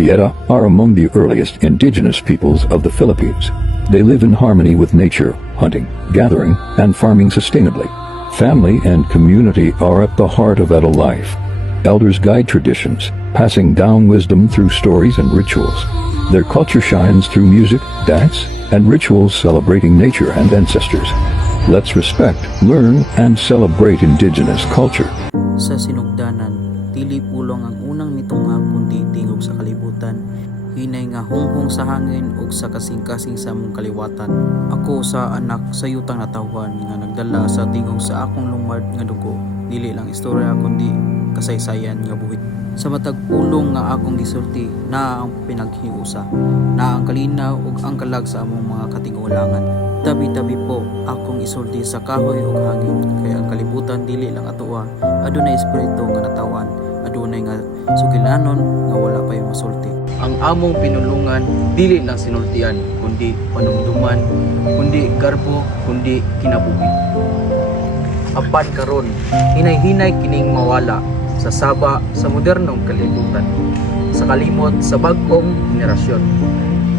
Pieta are among the earliest indigenous peoples of the Philippines. They live in harmony with nature, hunting, gathering, and farming sustainably. Family and community are at the heart of Edda life. Elders guide traditions, passing down wisdom through stories and rituals. Their culture shines through music, dance, and rituals celebrating nature and ancestors. Let's respect, learn, and celebrate indigenous culture. Sa sinugdanan, dili pulong ang unang mitungha kundi tingog sa kalibutan. Hinay nga hunghong sa hangin ug sa kasing-kasing sa among kaliwatan. Ako sa anak sa yutang natawan nga nagdala sa tingog sa akong lumard nga dugo. Dili lang istorya kundi kasaysayan nga buhit. Sa matag pulong nga akong gisulti, naa ang pinaghiusa, naa ang kalinaw ug ang kalag sa among mga katigulangan. Tabi-tabi po akong isulti sa kahoy ug hangin, kaya ang kalibutan dili lang atoa, adunay espiritu nga natawan, adunay nga sugilanon nga wala pay masulti. Ang among pinulungan dili lang sinultian, kundi panumduman, kundi garbo, kundi kinabuhi. Apan karon, hinay-hinay kining mawala sa saba sa modernong kalibutan, sa kalimot sa bag-ong henerasyon.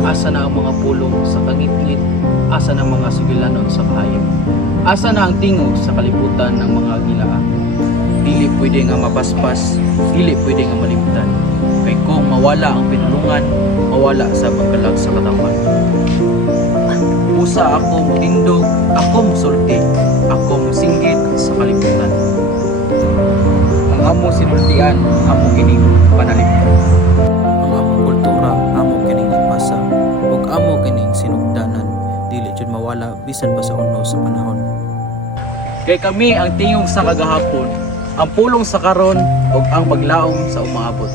Asa na ang mga pulong sa kangit-ngit, asa na mga sugilanon sa kahayag, asa na ang tingog sa kalibutan ng mga gilaan. Dili pwede nga mapaspas, dili pwede nga malimtan. Kay kung mawala ang pinulungan, mawala sa pagkalag sa katawan. Usa ako mutindog, ako musulti, ako musinggit sa kalibutan. Ang amo sinultian, amo kining panalipdan. Ang among kultura, amo kining ipasa, ug amo kining sinugdanan, dili jud mawala bisan pa sa uno sa panahon. Kay kami ang tingog sa kagahapon, ang pulong sa karon ug ang paglaom sa umaabot.